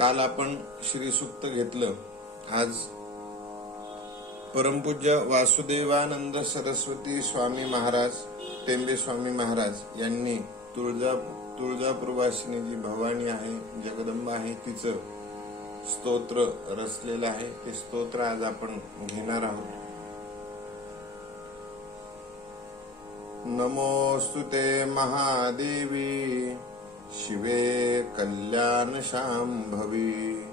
काल आपण श्रीसुक्त घेतलं. आज परमपूज्य वासुदेवानंद सरस्वती स्वामी महाराज टेंबे स्वामी महाराज यांनी तुळजा तुळजापूरवासिनी जी भवानी आहे जगदंबा आहे तिचं स्तोत्र रचलेलं आहे. ते स्तोत्र आज आपण घेणार आहोत. नमोऽस्तु ते महादेवी. शिवे कल्याणशाम्भवी।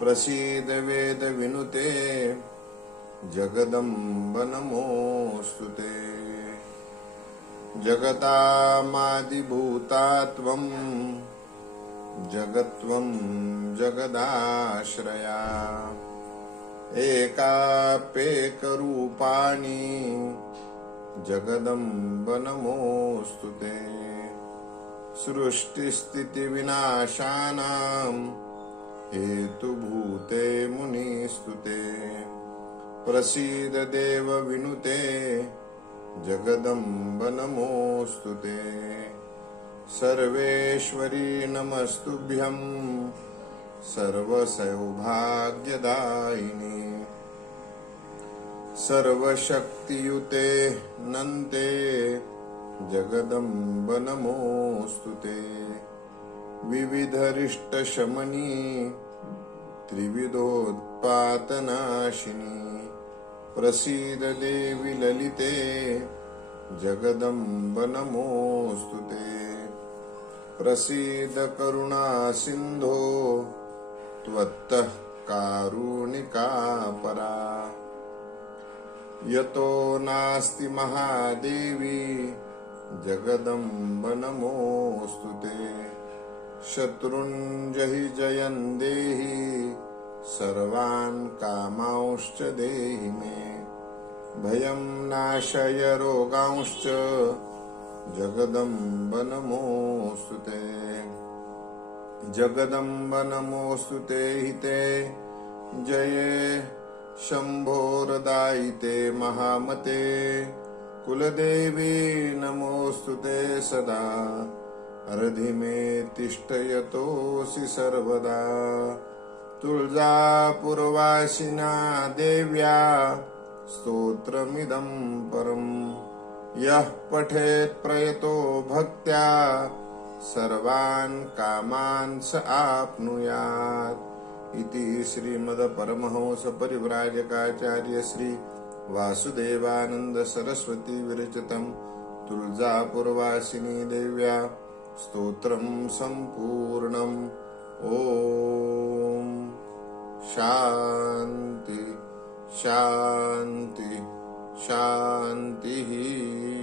प्रसीद वेद विनुते जगदम्ब नमोऽस्तु ते। जगतामादिभूता त्वम् जगत्वं जगदाश्रया। एकापेकरूपाणि जगदम्ब नमोऽस्तु ते सृष्टिस्थितिविनाशानाम् हेतुभूते मुनिस्तुते। प्रसीद देव विनुते जगदम्ब नमोऽस्तु ते। सर्वेश्वरी नमस्तुभ्यम् सर्वसौभाग्यदायिनी। सर्वशक्तियुते नन्ते जगदम्ब नमोऽस्तु ते। विविधरिष्टशमनी त्रिविधोत्पातनाशिनी। प्रसीद देवि ललिते जगदम्ब नमोऽस्तु ते। प्रसीद करुणा सिन्धो त्वत्तः कारुणिका परा यतो नास्ति महादेवी जगदम्ब नमोऽस्तु ते। शत्रुञ्जहि जयन् देहि सर्वान् कामांश्च देहि मे। भयं नाशय रोगांश्च जगदम्ब नमोऽस्तु ते जये शम्भोरदायिते महामते कुलदेवी नमोऽस्तु ते सदा। अर्धि मे तिष्ठयतोऽसि सर्वदा। तुळजापुरवासिना देव्या, स्तोत्रमिदं परम्। यः पठेत् प्रयतो भक्त्या, सर्वान् कामान् स आप्नुयात्। इति श्रीमदपरमहंस परिव्राजकाचार्य श्री वासुदेवानन्द सरस्वती विरचितम् तुळजापुरवासिनी देव्या स्तोत्रम् सम्पूर्णम्। ॐ शान्ति शान्ति शान्तिः